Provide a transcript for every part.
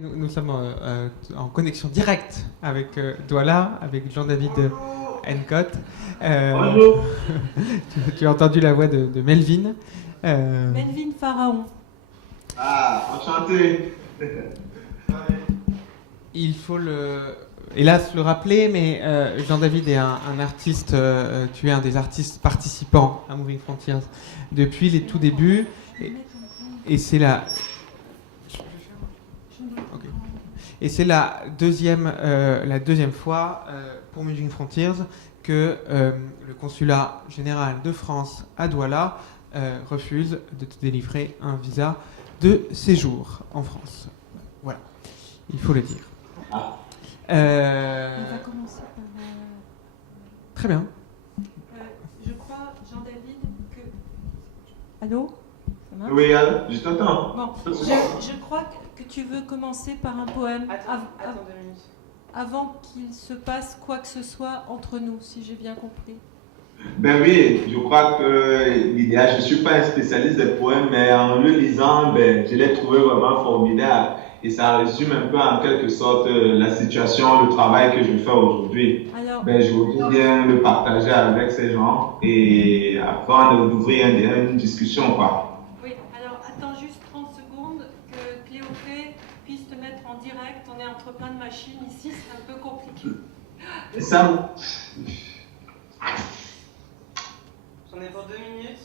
Nous sommes en connexion directe avec Douala, avec Jean-David Encott. Bonjour. Tu as entendu la voix de Melvin. Melvin Pharaon. Ah, enchanté. Il faut hélas le rappeler, mais Jean-David est un artiste, tu es un des artistes participants à Moving Frontiers depuis les tout débuts. Et c'est la... Okay. Et c'est la deuxième fois pour Moving Frontiers que le consulat général de France à Douala refuse de te délivrer un visa de séjour en France. Voilà, il faut le dire. On va commencer par... Très bien. Je crois, Jean-David, que... Allô? Ça marche? Oui, je t'entends. Bon, je crois que tu veux commencer par un poème. Attends 2 minutes. Avant qu'il se passe quoi que ce soit entre nous, si j'ai bien compris. Ben oui, je crois que l'idéal, je ne suis pas un spécialiste des poèmes, mais en le lisant, je l'ai trouvé vraiment formidable. Et ça résume un peu en quelque sorte la situation, le travail que je fais aujourd'hui. Alors, je voudrais bien le partager avec ces gens et après d'ouvrir une discussion, quoi. oui, alors attends juste 30 secondes que Cléophée puisse te mettre en direct. On est entre plein de machines ici, c'est un peu compliqué. Et ça, J'en ai pour 2 minutes.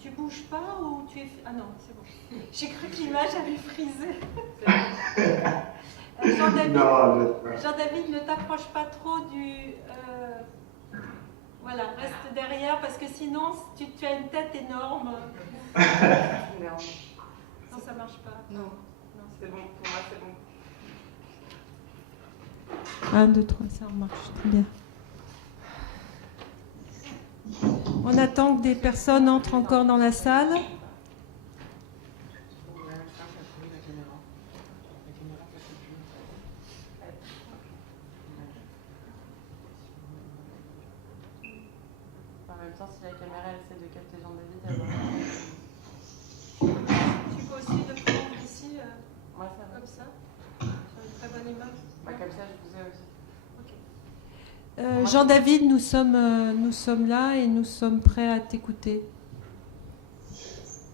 Tu bouges pas ou tu es... Ah non, c'est bon. J'ai cru que l'image avait frisé. Jean-David, non, Jean-David, ne t'approche pas trop du... Voilà, reste derrière parce que sinon, tu as une tête énorme. Merde. Non, ça marche pas. Non, c'est bon, pour moi c'est bon. 1, 2, 3, ça marche très bien. On attend que des personnes entrent encore dans la salle. En même temps, si la caméra elle essaie de capter Jean-David, Tu peux aussi le prendre ici, moi ça va. comme ça, sur une très bonne image. Comme ça, je vous ai aussi. Jean-David, nous sommes là et nous sommes prêts à t'écouter.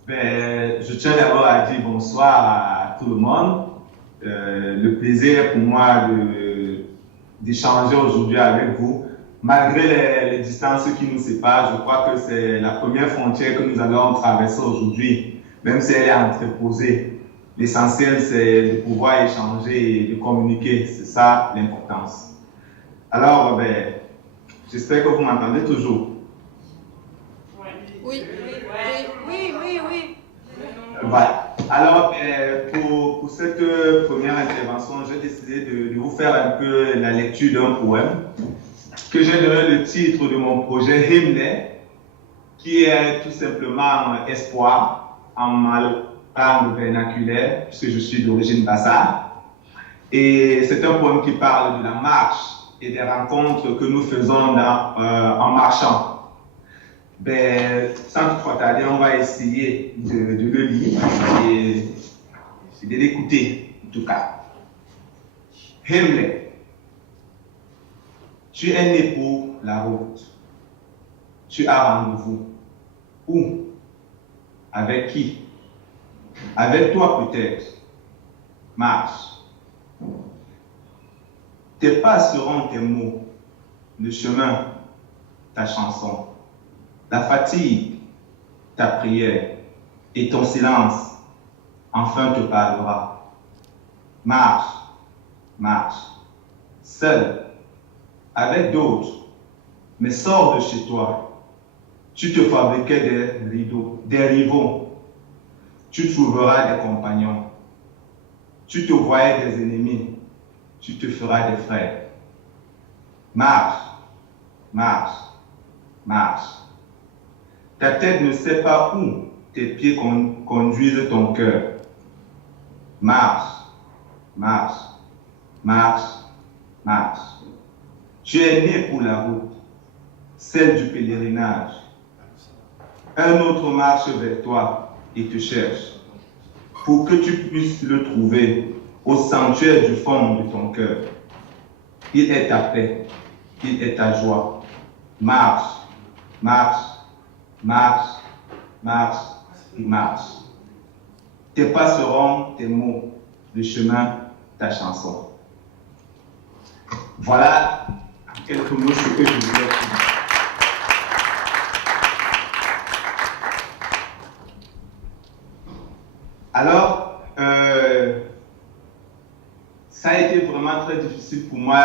Je tiens d'abord à dire bonsoir à tout le monde. Le plaisir est pour moi d'échanger aujourd'hui avec vous. Malgré les distances qui nous séparent, je crois que c'est la première frontière que nous allons traverser aujourd'hui, même si elle est entreposée. L'essentiel, c'est de pouvoir échanger et de communiquer. C'est ça l'importance. Alors, j'espère que vous m'entendez toujours. Oui. Voilà. Alors, pour cette première intervention, j'ai décidé de vous faire un peu la lecture d'un poème que j'ai donné le titre de mon projet Hymne, qui est tout simplement espoir en ma langue vernaculaire, puisque je suis d'origine bassa. Et c'est un poème qui parle de la marche et des rencontres que nous faisons en marchant. Sans trop tarder, on va essayer de le lire et de l'écouter, en tout cas. Hymne. Tu es né pour la route. Tu as rendez-vous. Où? Avec qui? Avec toi peut-être. Marche. Tes pas seront tes mots, le chemin, ta chanson, la fatigue, ta prière, et ton silence, enfin te parlera. Marche, marche, seul, avec d'autres, mais sors de chez toi. Tu te fabriquais des rideaux, des rivaux. Tu trouveras des compagnons. Tu te voyais des ennemis. Tu te feras des frères. Marche, marche, marche. Ta tête ne sait pas où tes pieds conduisent ton cœur. Marche, marche, marche, marche. Tu es né pour la route, celle du pèlerinage. Un autre marche vers toi et te cherche, pour que tu puisses le trouver au sanctuaire du fond de ton cœur. Il est ta paix, il est ta joie. Marche, marche, marche, marche et marche. Tes pas seront tes mots, le chemin, ta chanson. Voilà en quelques mots ce que je voulais dire. Alors, ça a été vraiment très difficile pour moi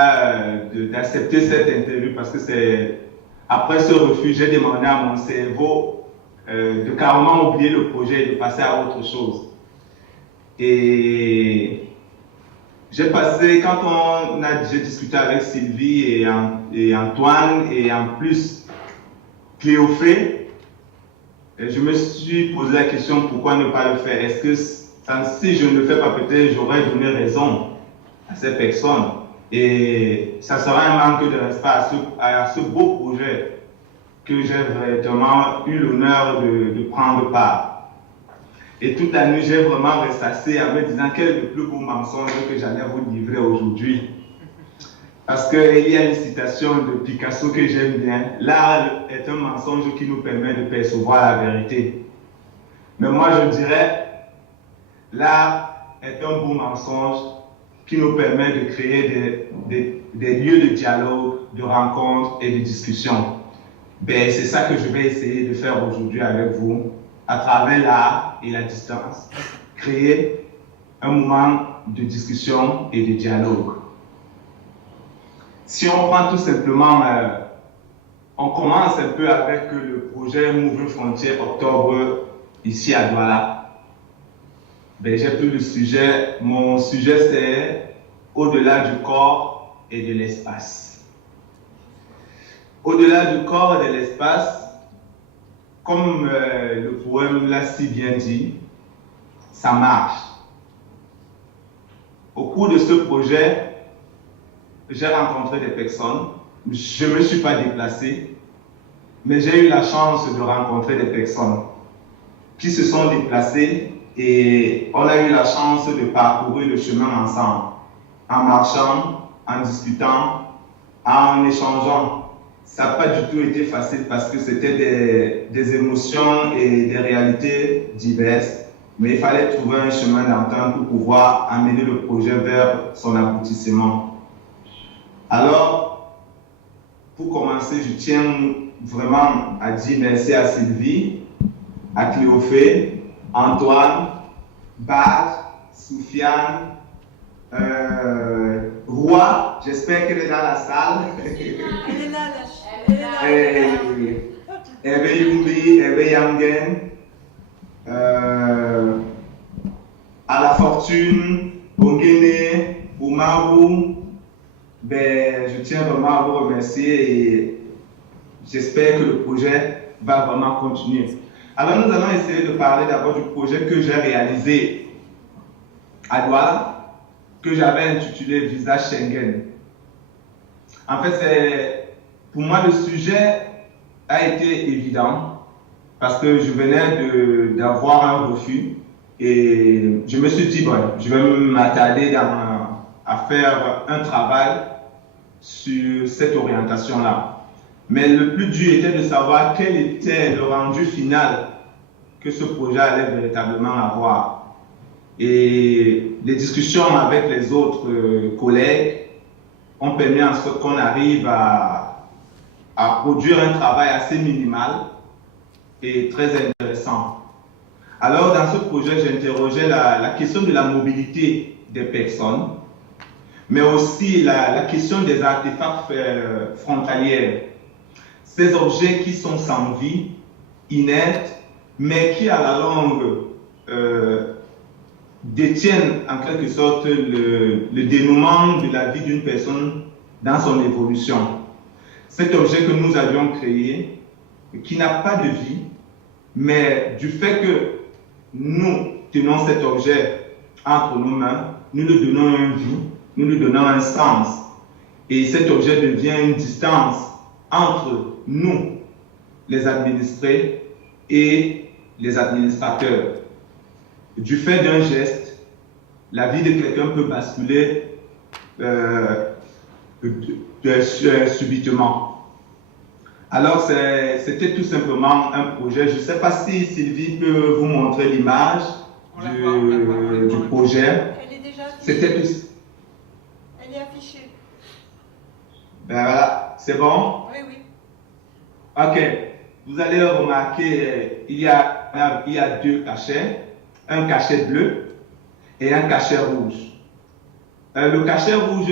d'accepter cette interview parce que c'est après ce refus, j'ai demandé à mon cerveau de carrément oublier le projet et de passer à autre chose. Et j'ai passé, quand j'ai discuté avec Sylvie et Antoine et en plus Cléophée, je me suis posé la question pourquoi ne pas le faire. Est-ce que si je ne le fais pas, peut-être j'aurais donné raison à ces personnes et ça sera un manque de respect à ce beau projet que j'ai vraiment eu l'honneur de prendre part. Et toute la nuit, j'ai vraiment ressassé en me disant quel est le plus beau mensonge que j'allais vous livrer aujourd'hui. Parce qu'il y a une citation de Picasso que j'aime bien. L'art est un mensonge qui nous permet de percevoir la vérité. Mais moi, je dirais, l'art est un beau mensonge qui nous permet de créer des lieux de dialogue, de rencontres et de discussion. Ben, c'est ça que je vais essayer de faire aujourd'hui avec vous, à travers l'art et la distance. Créer un moment de discussion et de dialogue. Si on prend tout simplement, on commence un peu avec le projet Mouvement Frontières Octobre ici à Douala. Ben, j'ai pris le sujet, mon sujet c'est au-delà du corps et de l'espace. Au-delà du corps et de l'espace, comme le poème l'a si bien dit, ça marche. Au cours de ce projet, j'ai rencontré des personnes, je ne me suis pas déplacé, mais j'ai eu la chance de rencontrer des personnes qui se sont déplacées et on a eu la chance de parcourir le chemin ensemble, en marchant, en discutant, en échangeant. Ça n'a pas du tout été facile parce que c'était des émotions et des réalités diverses, mais il fallait trouver un chemin d'entente pour pouvoir amener le projet vers son aboutissement. Alors, pour commencer, je tiens vraiment à dire merci à Sylvie, à Cléophée, Antoine, Baz, Soufiane, Roi, j'espère qu'elle est dans la salle. Elle est là, Ebe Yumbi, Ebe Yangen, à la fortune, Ongene, Umaru. Ben, je tiens vraiment à vous remercier et j'espère que le projet va vraiment continuer. Alors nous allons essayer de parler d'abord du projet que j'ai réalisé à Douala, que j'avais intitulé Visage Schengen. En fait, pour moi le sujet a été évident parce que je venais d'avoir un refus et je me suis dit, bon, je vais m'attarder à faire un travail sur cette orientation-là. Mais le plus dur était de savoir quel était le rendu final que ce projet allait véritablement avoir. Et les discussions avec les autres collègues ont permis en sorte qu'on arrive à produire un travail assez minimal et très intéressant. Alors, dans ce projet, j'interrogeais la question de la mobilité des personnes, mais aussi la question des artefacts frontaliers. Ces objets qui sont sans vie, inertes, mais qui à la longue détiennent en quelque sorte le dénouement de la vie d'une personne dans son évolution. Cet objet que nous avions créé, qui n'a pas de vie, Mais du fait que nous tenons cet objet entre nos mains, nous lui donnons une vie, nous lui donnons un sens. Et cet objet devient une distance entre nous, les administrés, et les administrateurs. Du fait d'un geste, la vie de quelqu'un peut basculer subitement. Alors, c'était tout simplement un projet. Je ne sais pas si Sylvie peut vous montrer l'image du projet. Elle est déjà affichée. C'était tout. Elle est affichée. Ben voilà, c'est bon? Oui, oui. Ok. Vous allez remarquer, il y a deux cachets. Un cachet bleu et un cachet rouge. Le cachet rouge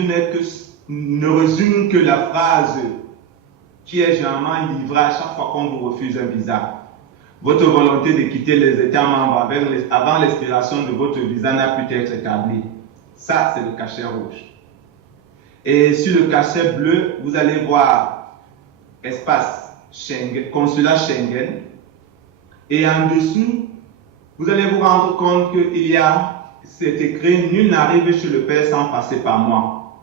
ne résume que la phrase qui est généralement livrée à chaque fois qu'on vous refuse un visa. Votre volonté de quitter les États membres avant l'expiration de votre visa n'a pu être établie. Ça, c'est le cachet rouge. Et sur le cachet bleu, vous allez voir espace Schengen, consulat Schengen. Et en dessous, vous allez vous rendre compte c'est écrit « Nul n'arrive chez le Père sans passer par moi ».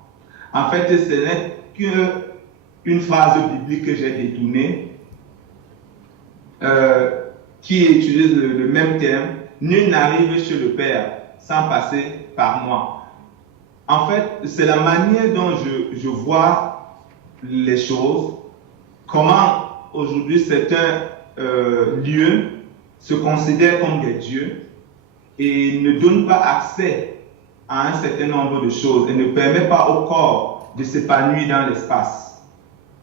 En fait, ce n'est qu'une phrase biblique que j'ai détournée qui utilise le même terme « Nul n'arrive chez le Père sans passer par moi ». En fait, c'est la manière dont je vois les choses, comment aujourd'hui certains lieux se considèrent comme des dieux et ne donnent pas accès à un certain nombre de choses et ne permettent pas au corps de s'épanouir dans l'espace.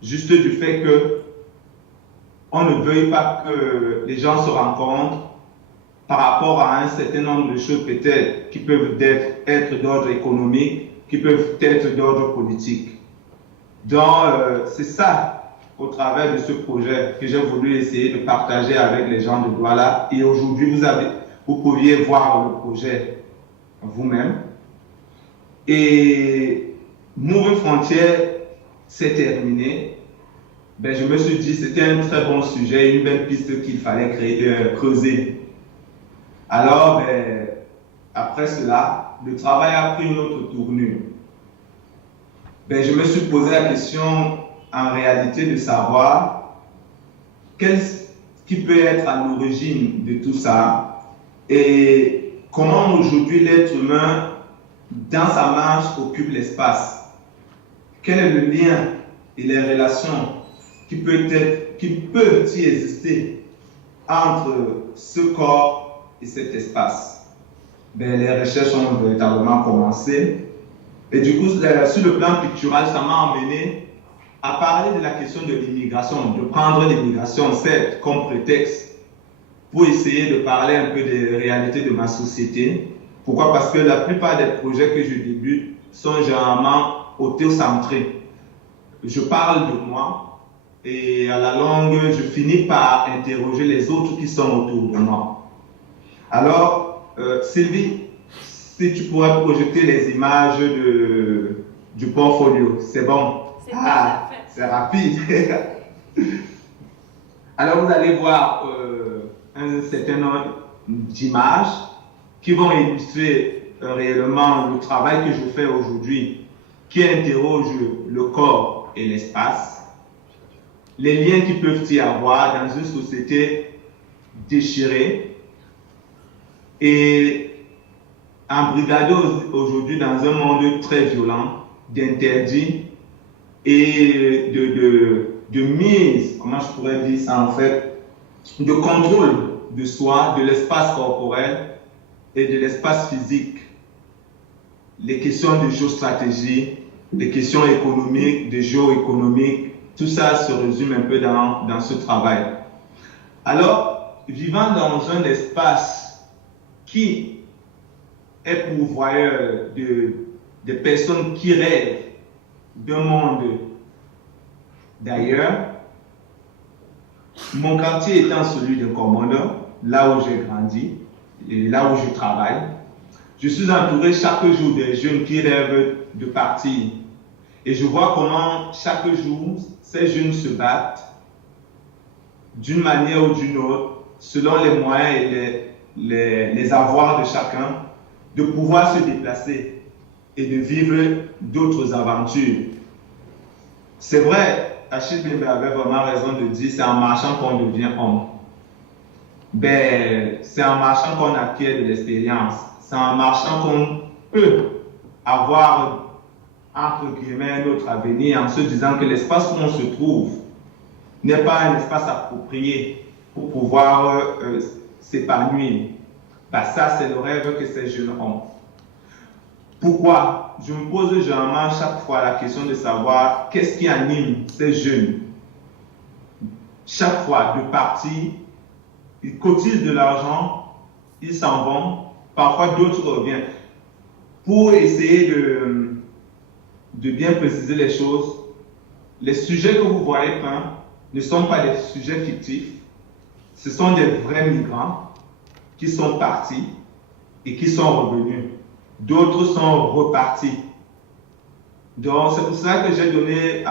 Juste du fait que on ne veuille pas que les gens se rencontrent par rapport à un certain nombre de choses peut-être qui peuvent être d'ordre économique, qui peuvent être d'ordre politique. Donc, c'est ça au travers de ce projet que j'ai voulu essayer de partager avec les gens de Douala. Et aujourd'hui, vous pouviez voir le projet vous-même. Et Moving Frontières s'est terminé. Ben, je me suis dit que c'était un très bon sujet, une belle piste qu'il fallait creuser. Alors, ben, après cela, le travail a pris une autre tournure. Ben, je me suis posé la question en réalité de savoir qui peut être à l'origine de tout ça et comment aujourd'hui l'être humain dans sa marche occupe l'espace. Quel est le lien et les relations qui peuvent y exister entre ce corps et cet espace. Ben, les recherches ont véritablement commencé et du coup sur le plan pictural ça m'a emmené à parler de la question de l'immigration, de prendre l'immigration, certes, comme prétexte pour essayer de parler un peu des réalités de ma société. Pourquoi? Parce que la plupart des projets que je débute sont généralement autocentrés. Je parle de moi et à la longue, je finis par interroger les autres qui sont autour de moi. Alors, Sylvie, si tu pourrais projeter les images du portfolio, c'est bon? Ah, c'est rapide. Alors vous allez voir un certain nombre d'images qui vont illustrer réellement le travail que je fais aujourd'hui, qui interroge le corps et l'espace, les liens qui peuvent y avoir dans une société déchirée et embrigadée aujourd'hui dans un monde très violent d'interdits et de mise, comment je pourrais dire ça en fait, de contrôle de soi, de l'espace corporel et de l'espace physique. Les questions de géostratégie, les questions économiques, de géoéconomique, tout ça se résume un peu dans ce travail. Alors, vivant dans un espace qui est pourvoyeur de personnes qui rêvent d'un monde d'ailleurs, mon quartier étant celui de Commandeur, là où j'ai grandi et là où je travaille, je suis entouré chaque jour des jeunes qui rêvent de partir. Et je vois comment chaque jour, ces jeunes se battent d'une manière ou d'une autre selon les moyens et les avoirs de chacun, de pouvoir se déplacer et de vivre d'autres aventures. C'est vrai, Achille Mbembe avait vraiment raison de dire c'est en marchant qu'on devient homme. Ben, c'est en marchant qu'on acquiert de l'expérience. C'est en marchant qu'on peut avoir, entre guillemets, un autre avenir en se disant que l'espace où on se trouve n'est pas un espace approprié pour pouvoir s'épanouir. Ben, ça, c'est le rêve que ces jeunes ont. Pourquoi? Je me pose généralement chaque fois la question de savoir qu'est-ce qui anime ces jeunes. Chaque fois de partir, ils cotisent de l'argent, ils s'en vont, parfois d'autres reviennent. Pour essayer de bien préciser les choses, les sujets que vous voyez peints ne sont pas des sujets fictifs, ce sont des vrais migrants qui sont partis et qui sont revenus. D'autres sont repartis. Donc, c'est pour ça que j'ai donné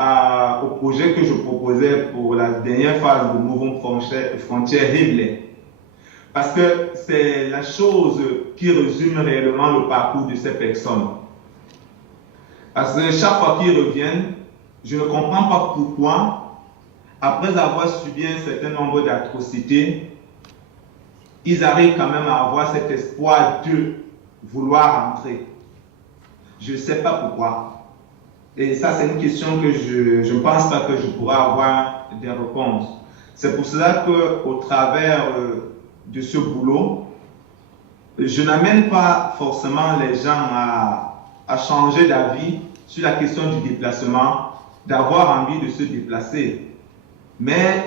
au projet que je proposais pour la dernière phase de Mouvement Frontières Hiblé. Parce que c'est la chose qui résume réellement le parcours de ces personnes. Parce que chaque fois qu'ils reviennent, je ne comprends pas pourquoi, après avoir subi un certain nombre d'atrocités, ils arrivent quand même à avoir cet espoir de vouloir rentrer. Je ne sais pas pourquoi. Et ça, c'est une question que je ne pense pas que je pourrai avoir des réponses. C'est pour cela qu'au travers de ce boulot, je n'amène pas forcément les gens à changer d'avis sur la question du déplacement, d'avoir envie de se déplacer. Mais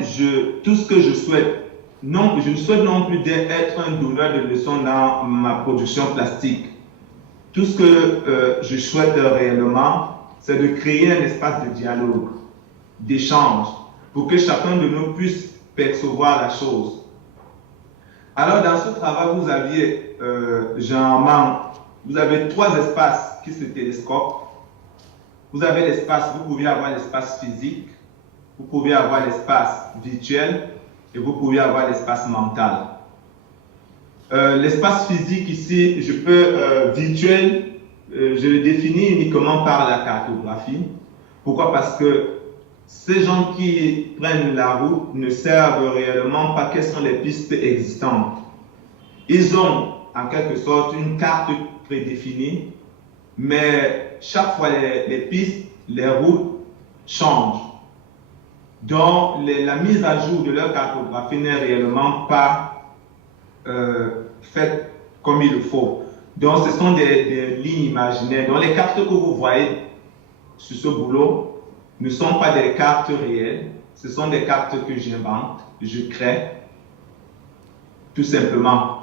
tout ce que je souhaite, non, je ne souhaite non plus être un donneur de leçons dans ma production plastique. Tout ce que je souhaite réellement, c'est de créer un espace de dialogue, d'échange, pour que chacun de nous puisse percevoir la chose. Alors, dans ce travail, vous aviez, généralement, vous avez 3 espaces qui se télescopent. Vous avez l'espace, vous pouvez avoir l'espace physique, vous pouvez avoir l'espace virtuel, et vous pouvez avoir l'espace mental. L'espace physique ici, virtuel, je le définis uniquement par la cartographie. Pourquoi? Parce que ces gens qui prennent la route ne servent réellement pas quelles sont les pistes existantes. Ils ont en quelque sorte une carte prédéfinie, mais chaque fois les pistes, les routes changent. Donc, la mise à jour de leur cartographie n'est réellement pas faite comme il le faut. Donc, ce sont des lignes imaginaires. Donc, les cartes que vous voyez sur ce boulot ne sont pas des cartes réelles. Ce sont des cartes que j'invente, je crée, tout simplement.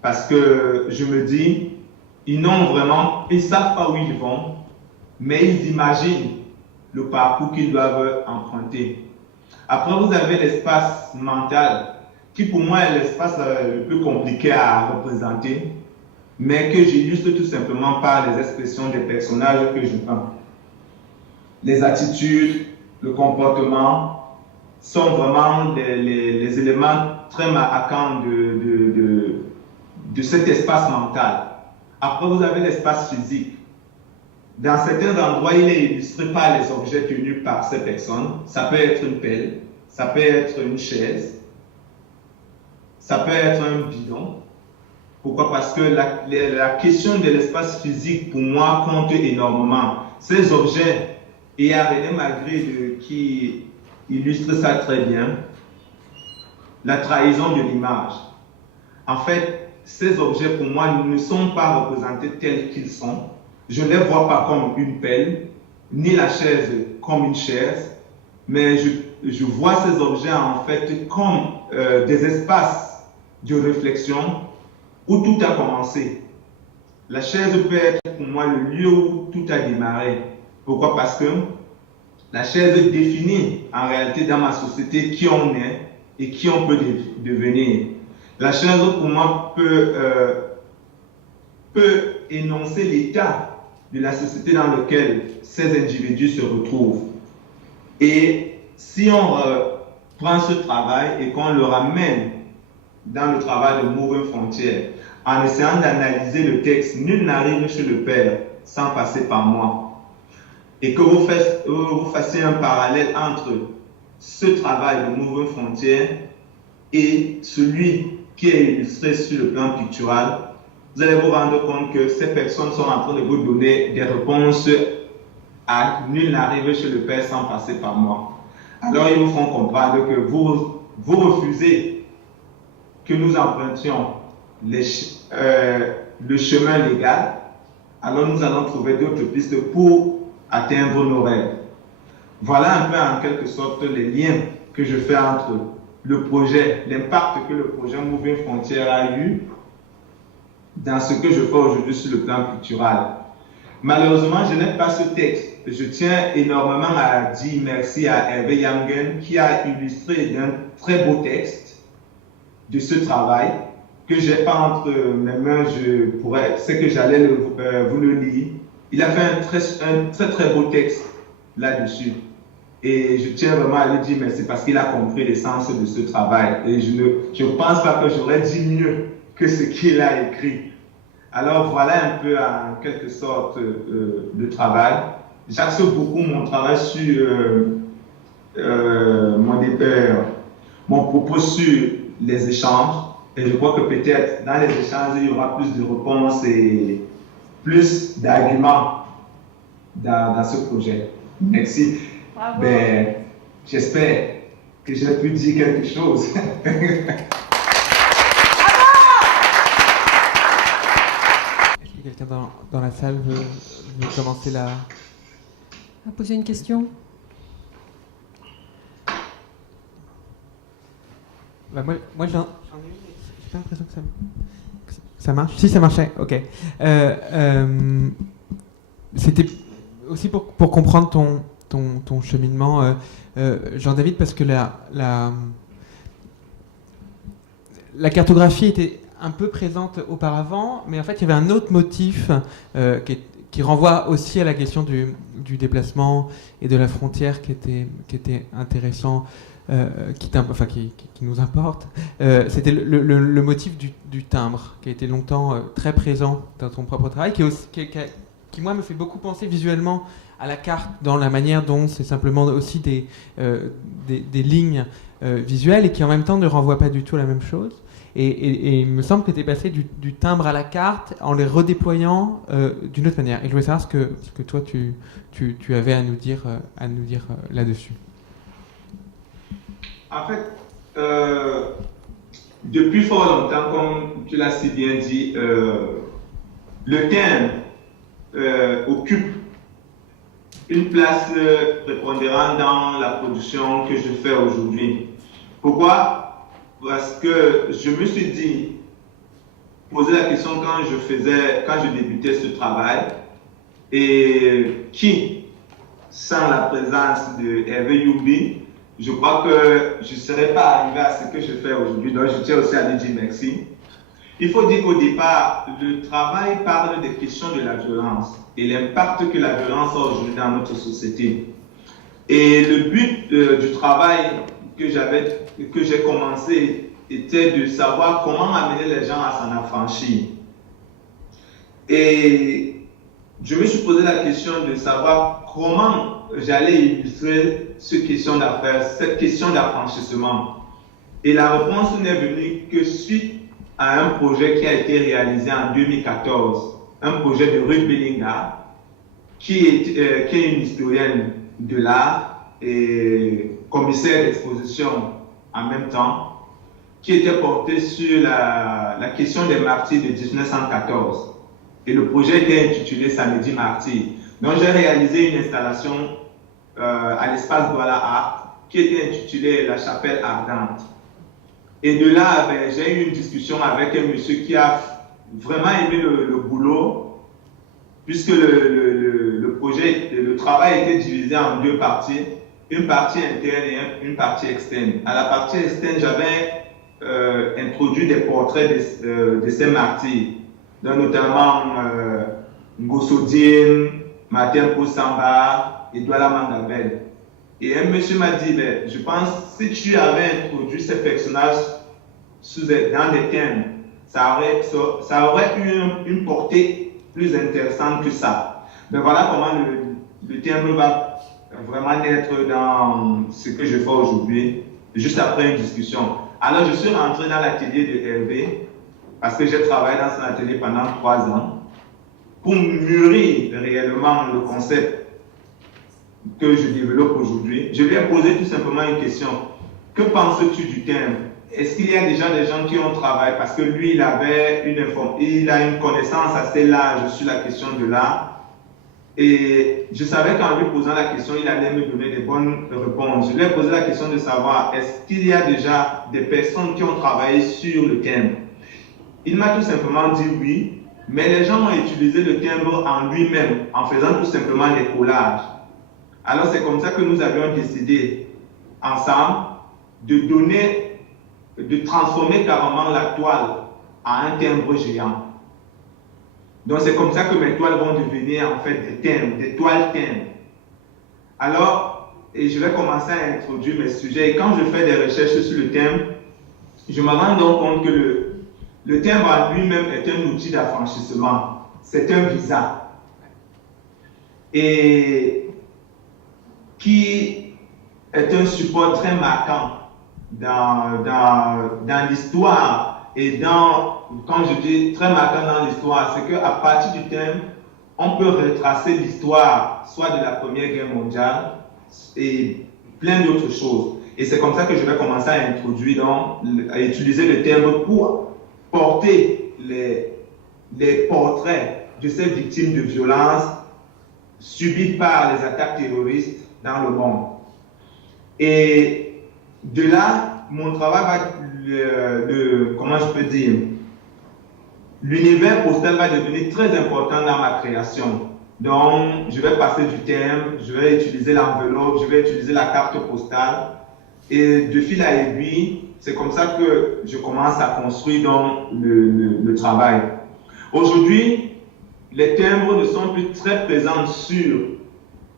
Parce que je me dis, ils ne savent pas où ils vont, mais ils imaginent le parcours qu'ils doivent emprunter. Après, vous avez l'espace mental, qui pour moi est l'espace le plus compliqué à représenter, mais que j'illustre tout simplement par les expressions des personnages que je peins. Les attitudes, le comportement sont vraiment les éléments très marquants de cet espace mental. Après, vous avez l'espace physique. Dans certains endroits, il est illustré par les objets tenus par ces personnes. Ça peut être une pelle, ça peut être une chaise, ça peut être un bidon. Pourquoi? Parce que la question de l'espace physique, pour moi, compte énormément. Ces objets, et il y a René Magritte qui illustre ça très bien, la trahison de l'image. En fait, ces objets, pour moi, ne sont pas représentés tels qu'ils sont. Je ne les vois pas comme une pelle, ni la chaise comme une chaise, mais je vois ces objets en fait comme des espaces de réflexion où tout a commencé. La chaise peut être pour moi le lieu où tout a démarré. Pourquoi? Parce que la chaise définit en réalité dans ma société qui on est et qui on peut devenir. La chaise pour moi peut énoncer l'état de la société dans laquelle ces individus se retrouvent. Et si on prend ce travail et qu'on le ramène dans le travail de Mouvement Frontières, en essayant d'analyser le texte « Nul n'arrive chez le Père sans passer par moi ». Et que vous fassiez un parallèle entre ce travail de Mouvement Frontières et celui qui est illustré sur le plan pictural, vous allez vous rendre compte que ces personnes sont en train de vous donner des réponses à « Nul n'arrive chez le Père sans passer par moi ». Alors, ils vous font comprendre que vous refusez que nous empruntions le chemin légal. Alors, nous allons trouver d'autres pistes pour atteindre nos rêves. Voilà un peu, en quelque sorte, les liens que je fais entre le projet, l'impact que le projet Mouvement Frontières a eu dans ce que je fais aujourd'hui sur le plan culturel. Malheureusement, je n'ai pas ce texte. Je tiens énormément à dire merci à Hervé Yangen qui a illustré d'un très beau texte de ce travail que j'ai pas entre mes mains. C'est que j'allais vous le lire. Il a fait un très beau texte là-dessus. Et je tiens vraiment à lui dire merci parce qu'il a compris l'essence de ce travail. Et je ne pense pas que j'aurais dit mieux que ce qu'il a écrit. Alors voilà un peu en quelque sorte le travail. J'axe beaucoup mon travail sur mon propos sur les échanges. Et je crois que peut-être dans les échanges, il y aura plus de réponses et plus d'arguments dans ce projet. Merci. Bravo. Ben, j'espère que j'ai pu dire quelque chose. Est-ce que quelqu'un dans la salle veut commencer À poser une question? Bah moi j'en ai une, j'ai pas l'impression que ça marche. Si, ça marchait, ok. C'était aussi pour comprendre ton cheminement, Jean-David, parce que la cartographie était un peu présente auparavant, mais en fait il y avait un autre motif qui renvoie aussi à la question du déplacement et de la frontière qui était intéressant, qui nous importe. C'était le motif du timbre, qui a été longtemps très présent dans ton propre travail, qui moi me fait beaucoup penser visuellement à la carte, dans la manière dont c'est simplement aussi des lignes visuelles et qui en même temps ne renvoient pas du tout à la même chose. Et il me semble que tu es passé du timbre à la carte en les redéployant d'une autre manière. Et je voulais savoir ce que toi tu avais à nous dire là-dessus. En fait, depuis fort longtemps, comme tu l'as si bien dit, le thème occupe une place prépondérante dans la production que je fais aujourd'hui. Pourquoi? Parce que je me suis dit, poser la question quand je débutais ce travail, et qui, sans la présence de Hervé Youbi, je crois que je ne serais pas arrivé à ce que je fais aujourd'hui. Donc je tiens aussi à lui dire merci. Il faut dire qu'au départ, le travail parle des questions de la violence et l'impact que la violence a aujourd'hui dans notre société. Et le but du travail que j'ai commencé était de savoir comment amener les gens à s'en affranchir. Et je me suis posé la question de savoir comment j'allais illustrer cette question d'affranchissement. Et la réponse n'est venue que suite à un projet qui a été réalisé en 2014, un projet de Ruth Bellinga, qui est une historienne de l'art et commissaire d'exposition en même temps, qui était porté sur la question des martyrs de 1914. Et le projet était intitulé Samedi Martyr. Donc j'ai réalisé une installation à l'espace Douala Art qui était intitulée La Chapelle Ardente. Et de là, j'ai eu une discussion avec un monsieur qui a vraiment aimé le boulot, puisque le travail était divisé en deux parties, une partie interne et une partie externe. À la partie externe, j'avais introduit des portraits de ces martyrs, donc notamment Ngosodine, Martin Poussamba et Douala Mandabel. Et un monsieur m'a dit, je pense que si tu avais introduit ces personnages dans des thèmes, ça aurait eu une portée plus intéressante que ça. Mais voilà comment le timbre va vraiment naître dans ce que je fais aujourd'hui, juste après une discussion. Alors, je suis rentré dans l'atelier de Hervé, parce que j'ai travaillé dans son atelier pendant 3 ans, pour mûrir réellement le concept que je développe aujourd'hui. Je lui ai posé tout simplement une question. Que penses-tu du timbre? Est-ce qu'il y a déjà des gens qui ont travaillé? Parce que lui, il a une connaissance assez large sur la question de l'art. Et je savais qu'en lui posant la question, il allait me donner des bonnes réponses. Je lui ai posé la question de savoir, est-ce qu'il y a déjà des personnes qui ont travaillé sur le timbre? Il m'a tout simplement dit oui, mais les gens ont utilisé le timbre en lui-même, en faisant tout simplement des collages. Alors c'est comme ça que nous avions décidé ensemble de transformer carrément la toile en un timbre géant. Donc c'est comme ça que mes toiles vont devenir en fait des toiles timbres. Alors, et je vais commencer à introduire mes sujets. Et quand je fais des recherches sur le timbre, je me rends donc compte que le timbre en lui-même est un outil d'affranchissement. C'est un visa. Et qui est un support très marquant dans l'histoire. Et quand je dis très marquant dans l'histoire, c'est qu'à partir du thème, on peut retracer l'histoire, soit de la Première Guerre mondiale et plein d'autres choses. Et c'est comme ça que je vais commencer à introduire, à utiliser le thème pour porter les portraits de ces victimes de violences subies par les attaques terroristes dans le monde. Et de là, mon travail va comment je peux dire, l'univers postal va devenir très important dans ma création. Donc, je vais passer du thème, je vais utiliser l'enveloppe, je vais utiliser la carte postale. Et de fil à aiguille, c'est comme ça que je commence à construire donc le travail. Aujourd'hui, les timbres ne sont plus très présents sur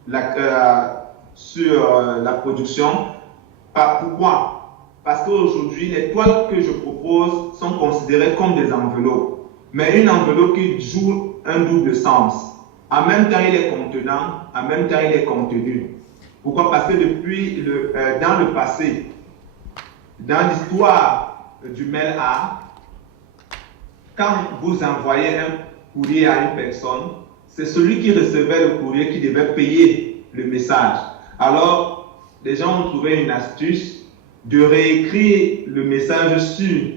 la production. Pourquoi? Parce qu'aujourd'hui, les toiles que je propose sont considérées comme des enveloppes. Mais une enveloppe qui joue un double sens. En même temps, il est contenant, en même temps, il est contenu. Pourquoi? Parce que dans le passé, dans l'histoire du mail art, quand vous envoyez un courrier à une personne, c'est celui qui recevait le courrier qui devait payer le message. Alors, les gens ont trouvé une astuce de réécrire le message sur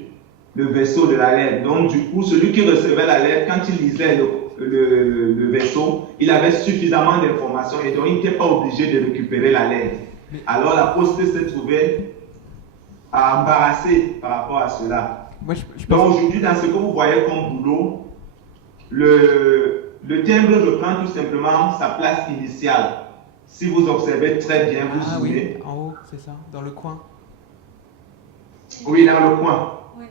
le vaisseau de la lettre. Donc, du coup, celui qui recevait la lettre, quand il lisait le vaisseau, il avait suffisamment d'informations et donc il n'était pas obligé de récupérer la lettre. Alors, la poste s'est trouvée embarrassée par rapport à cela. Donc, aujourd'hui, dans ce que vous voyez comme boulot, le timbre reprend tout simplement sa place initiale. Si vous observez très bien, vous zoomez. Oui, en haut, c'est ça, dans le coin. Oui, dans le coin. Oui.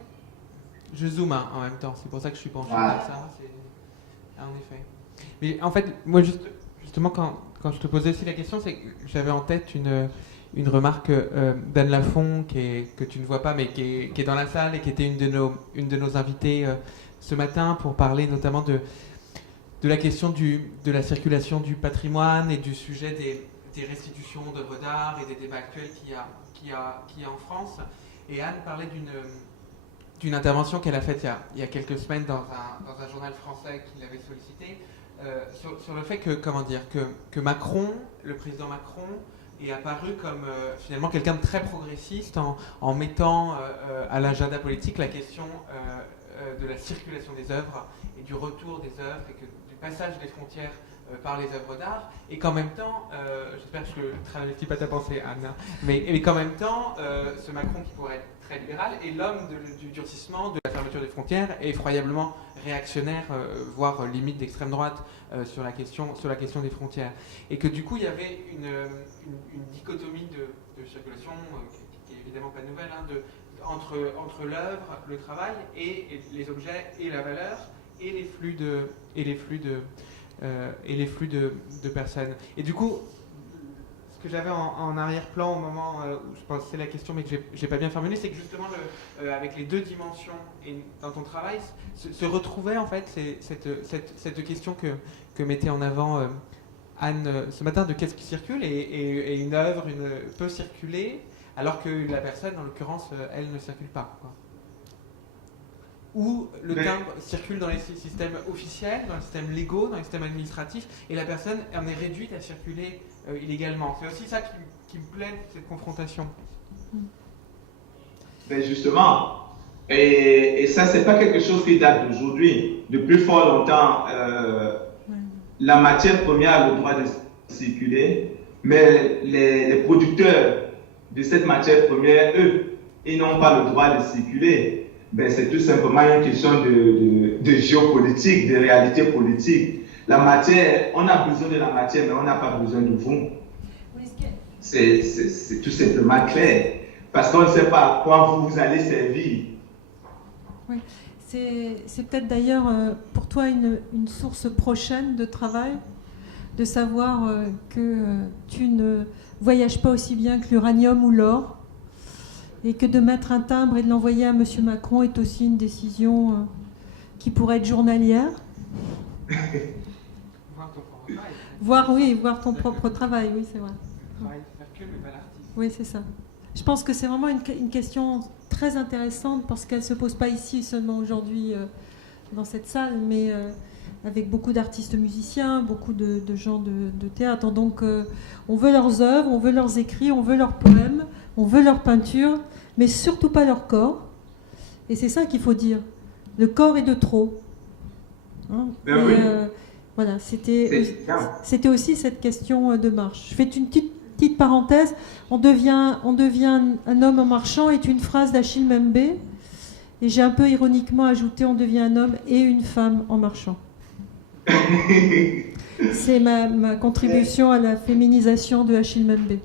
Je zoome en même temps, c'est pour ça que je suis penché Voilà. comme ça. En effet. Mais en fait, moi justement, quand je te posais aussi la question, c'est que j'avais en tête une remarque d'Anne Lafont, que tu ne vois pas, mais qui est dans la salle et qui était une de nos invitées ce matin pour parler notamment de la question de la circulation du patrimoine et du sujet des restitutions d'œuvres d'art et des débats actuels qu'il y a en France. Et Anne parlait d'une intervention qu'elle a faite il y a quelques semaines dans un journal français qui l'avait sollicité sur le fait que Macron, le président Macron, est apparu comme finalement quelqu'un de très progressiste en mettant à l'agenda politique la question de la circulation des œuvres et du retour des œuvres et du passage des frontières par les œuvres d'art, et qu'en même temps, j'espère que je ne travestis pas ta pensée, Anne, mais qu'en même temps, ce Macron qui pourrait être très libéral est l'homme du durcissement, de la fermeture des frontières, et effroyablement réactionnaire, voire limite d'extrême droite sur la question des frontières. Et que du coup, il y avait une dichotomie de circulation qui est évidemment pas nouvelle, entre l'œuvre, le travail, et les objets, et la valeur, et les flux de personnes. Et du coup, que j'avais en arrière-plan au moment où je pensais la question, mais que j'ai pas bien formulé, c'est que justement, avec les deux dimensions et dans ton travail, se retrouvait en fait cette question que mettait en avant Anne ce matin de qu'est-ce qui circule, et une œuvre peut circuler alors que la personne, en l'occurrence, elle ne circule pas, quoi. Ou le timbre circule dans les systèmes officiels, dans les systèmes légaux, dans les systèmes administratifs, et la personne en est réduite à circuler illégalement. C'est aussi ça qui me plaît, cette confrontation. Ben justement, et ça, c'est pas quelque chose qui date d'aujourd'hui. Depuis fort longtemps, la matière première a le droit de circuler, mais les producteurs de cette matière première, eux, ils n'ont pas le droit de circuler. Ben, c'est tout simplement une question de géopolitique, de réalité politique. La matière, on a besoin de la matière, mais on n'a pas besoin de vous. C'est tout simplement clair. Parce qu'on ne sait pas à quoi vous allez servir. Oui. C'est peut-être d'ailleurs pour toi une source prochaine de travail, de savoir que tu ne voyages pas aussi bien que l'uranium ou l'or, et que de mettre un timbre et de l'envoyer à M. Macron est aussi une décision qui pourrait être journalière. Voir ton propre travail, oui, c'est vrai. Oui, c'est ça. Je pense que c'est vraiment une question très intéressante parce qu'elle ne se pose pas ici seulement aujourd'hui dans cette salle, mais avec beaucoup d'artistes musiciens, beaucoup de gens de théâtre. Donc on veut leurs œuvres, on veut leurs écrits, on veut leurs poèmes, on veut leurs peintures, mais surtout pas leur corps. Et c'est ça qu'il faut dire. Le corps est de trop. Hein, oui. Voilà, c'était aussi cette question de marche. Je fais une petite parenthèse. On devient un homme en marchant est une phrase d'Achille Mbembe. Et j'ai un peu ironiquement ajouté on devient un homme et une femme en marchant. C'est ma contribution à la féminisation de Achille Mbembe.